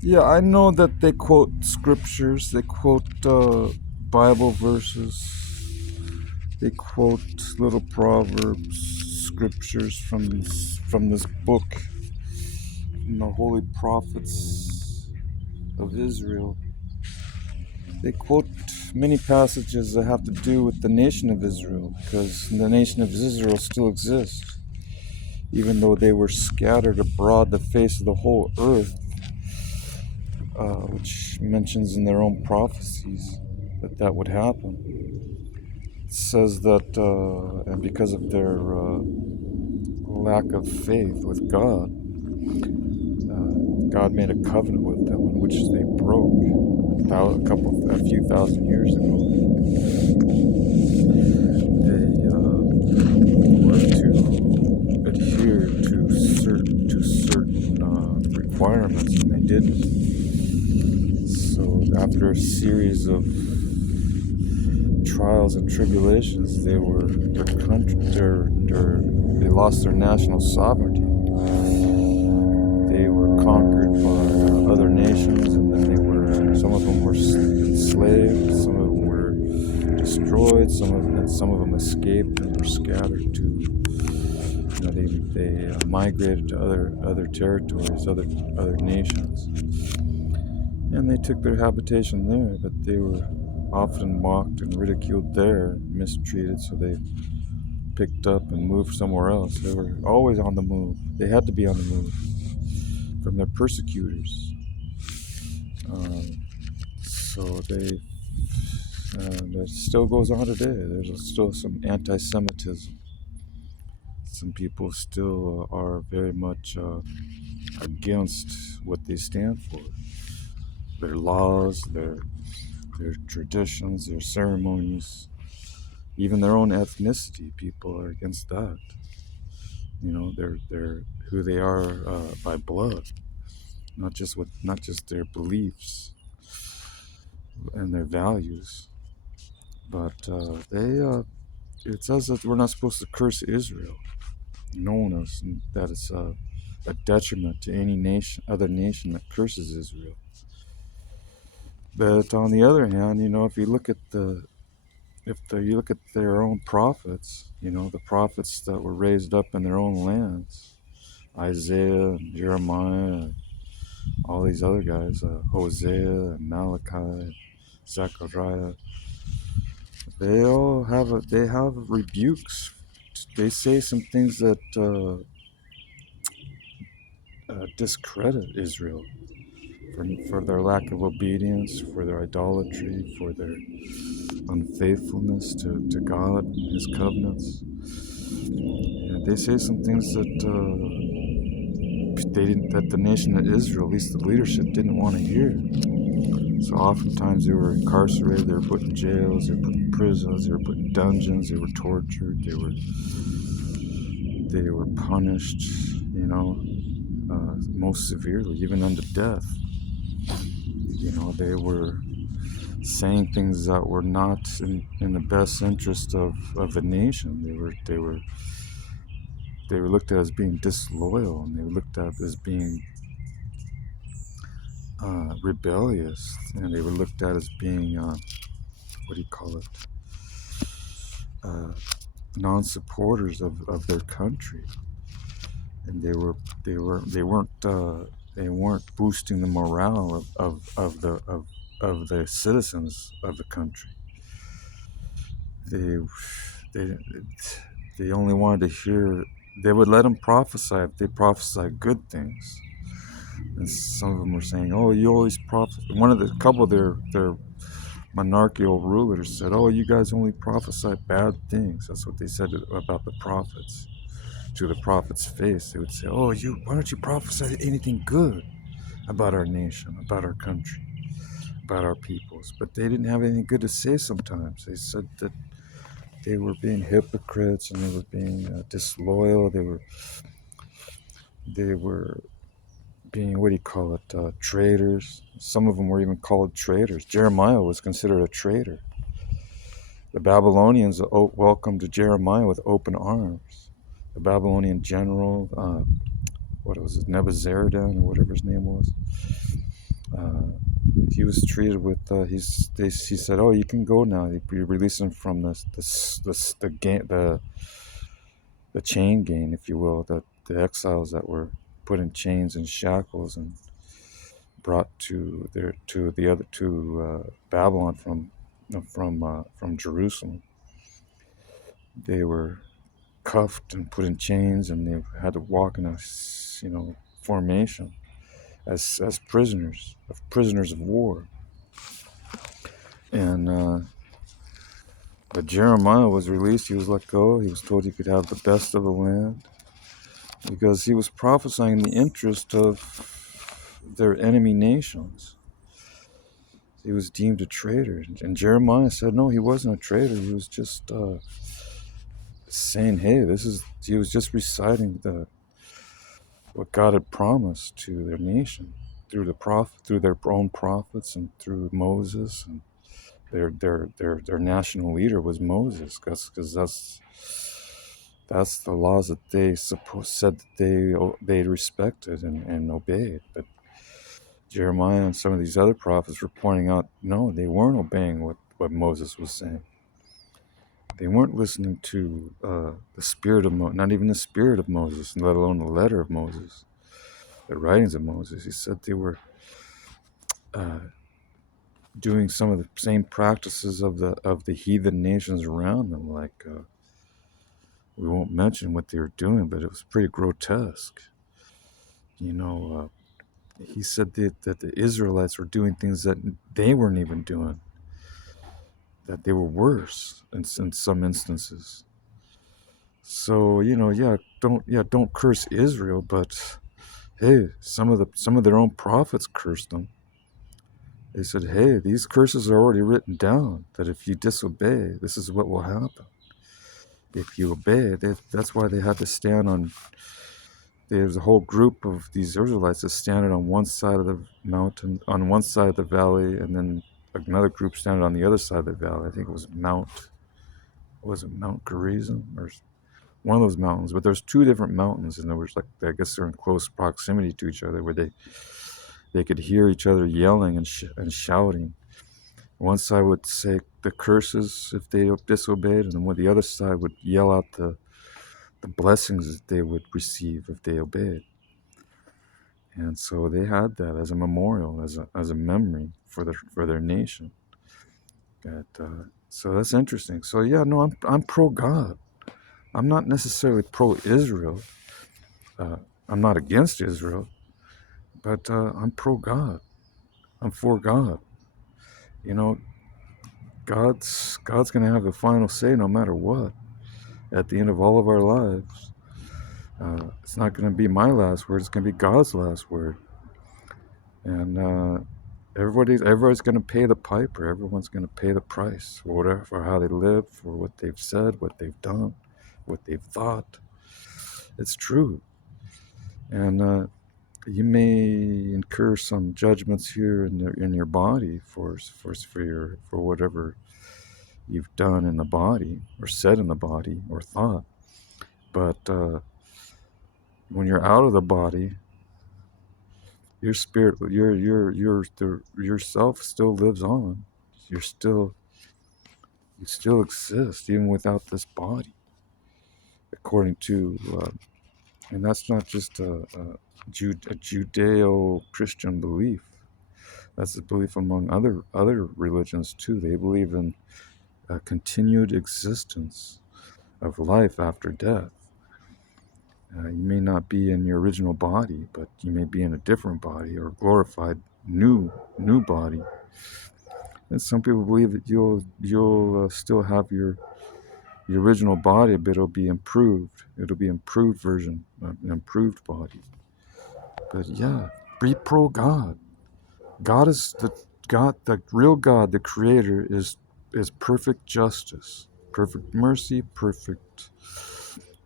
Yeah, I know that they quote scriptures, they quote Bible verses, they quote little proverbs, scriptures from this book, from the holy prophets of Israel. They quote many passages that have to do with the nation of Israel, because the nation of Israel still exists, even though they were scattered abroad the face of the whole earth, which mentions in their own prophecies that that would happen. It says that, and because of their lack of faith with God, God made a covenant with them in which they broke a few thousand years ago. They were to adhere to certain requirements, and they didn't. So after a series of trials and tribulations, they lost their national sovereignty. They were conquered by other nations, and then some of them were enslaved, some of them were destroyed, some of them escaped and were scattered to, they migrated to other territories, other nations, and they took their habitation there. But they were often mocked and ridiculed there, mistreated, so they picked up and moved somewhere else. They were always on the move. They had to be on the move from their persecutors. So they, and it still goes on today. There's still some anti-Semitism. Some people still are very much against what they stand for. Their laws, their traditions, their ceremonies, even their own ethnicity. People are against that. They're who they are by blood, not just their beliefs and their values. But it says that we're not supposed to curse Israel, knowing us, and that it's a detriment to any other nation that curses Israel. But on the other hand, if you look at you look at their own prophets, the prophets that were raised up in their own lands, Isaiah, and Jeremiah, all these other guys, Hosea, and Malachi, Zechariah, they have rebukes. They say some things that discredit Israel for their lack of obedience, for their idolatry, for their unfaithfulness to God and His covenants. And they say some things that the nation of Israel, at least the leadership, didn't want to hear. So oftentimes they were incarcerated, they were put in jails, they were put in prisons, they were put in dungeons, they were tortured, they were punished, most severely, even unto death. They were saying things that were not in the best interest of the nation. They were looked at as being disloyal, and they were looked at as being rebellious, and they were looked at as being what do you call it? Non-supporters of their country, and they weren't boosting the morale of the citizens of the country. They they they only wanted to hear. They would let them prophesy if they prophesied good things. And some of them were saying, "Oh, you always prophesy." A couple of their monarchical rulers said, "Oh, you guys only prophesy bad things." That's what they said about the prophets. To the prophet's face, they would say, "Oh, why don't you prophesy anything good about our nation, about our country, about our peoples?" But they didn't have anything good to say sometimes. They said that they were being hypocrites, and they were being disloyal. They were being, what do you call it, traitors. Some of them were even called traitors. Jeremiah was considered a traitor. The Babylonians welcomed Jeremiah with open arms. The Babylonian general, what was it, Nebuzaradan or whatever his name was, Uh, he was treated with. He said, "Oh, you can go now." He released him from the chain gang, if you will, the exiles that were put in chains and shackles and brought to the other to Babylon from Jerusalem. They were cuffed and put in chains, and they had to walk in a formation as prisoners of war. And but Jeremiah was released. He was let go. He was told he could have the best of the land because he was prophesying the interest of their enemy nations. He was deemed a traitor, and Jeremiah said, "No, he wasn't a traitor. He was just saying, hey, this is." He was just reciting what God had promised to their nation through their own prophets, and through Moses, and their national leader was Moses, because that's the laws that they said that they respected and obeyed. But Jeremiah and some of these other prophets were pointing out, no, they weren't obeying what Moses was saying. They weren't listening to the spirit of not even the spirit of Moses, let alone the letter of Moses, the writings of Moses. He said they were uh, doing some of the same practices of the heathen nations around them. Like we won't mention what they were doing, but it was pretty grotesque. You know, he said that the Israelites were doing things that they weren't even doing. That they were worse in some instances. So don't curse Israel, but hey, some of their own prophets cursed them. They said, hey, these curses are already written down, that if you disobey, this is what will happen. If you obey, that's why they had to stand on. There's a whole group of these Israelites that standing on one side of the mountain, on one side of the valley, and then another group standing on the other side of the valley. I think it was Mount Gerizim or one of those mountains, but there's two different mountains, and there was I guess they're in close proximity to each other, where they could hear each other yelling and shouting. One side would say the curses if they disobeyed, and then the other side would yell out the blessings that they would receive if they obeyed. And so they had that as a memorial, as a memory for their nation. So that's interesting. So yeah, no, I'm pro God. I'm not necessarily pro Israel. I'm not against Israel, but I'm pro God. I'm for God. You know, God's gonna have the final say no matter what. At the end of all of our lives, it's not gonna be my last word. It's gonna be God's last word. And everybody's gonna pay the piper. Everyone's gonna pay the price for whatever, for how they live, for what they've said, what they've done, what they've thought. It's true, and you may incur some judgments here in your body for whatever you've done in the body, or said in the body, or thought. But when you're out of the body, your spirit, yourself still lives on. You're still You still exist even without this body, according to, and that's not just a Judeo-Christian belief. That's a belief among other religions too. They believe in a continued existence of life after death. You may not be in your original body, but you may be in a different body or glorified new body. And some people believe that you'll still have the original body, but it'll be improved. It'll be improved version, an improved body. But yeah, be pro God. God is the real God, the Creator is perfect justice, perfect mercy, perfect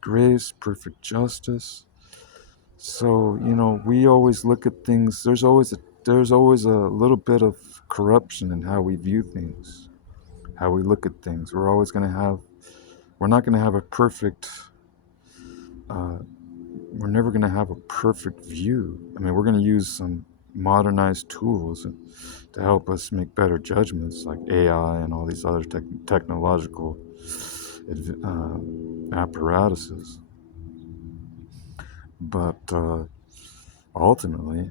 grace, perfect justice. So we always look at things. There's always a little bit of corruption in how we view things, how we look at things. We're not going to have a perfect. We're never going to have a perfect view. I mean, we're going to use some modernized tools to help us make better judgments, like AI and all these other technological apparatuses. But ultimately,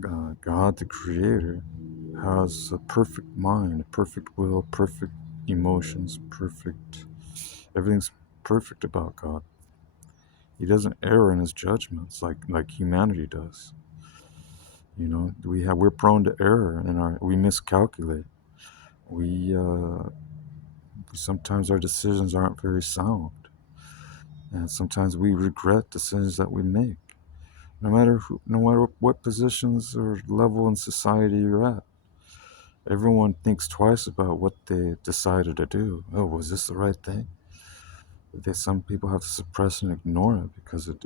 God, the Creator, has a perfect mind, a perfect will, perfect emotions, perfect. Everything's perfect about God. He doesn't err in his judgments like humanity does. You know, we're prone to error and we miscalculate. We sometimes our decisions aren't very sound, and sometimes we regret decisions that we make. No matter what positions or level in society you're at, everyone thinks twice about what they decided to do. Oh, was this the right thing? Some people have to suppress and ignore it because it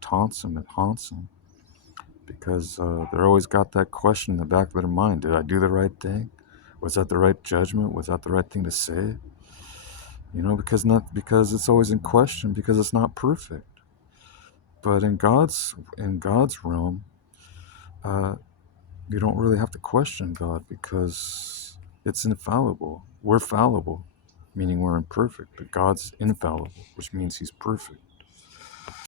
taunts them, it haunts them, because they're always got that question in the back of their mind: did I do the right thing? Was that the right judgment? Was that the right thing to say? You know, because it's always in question, because it's not perfect. But in God's realm, uh, you don't really have to question God because it's infallible. We're fallible, meaning we're imperfect, but God's infallible, which means He's perfect.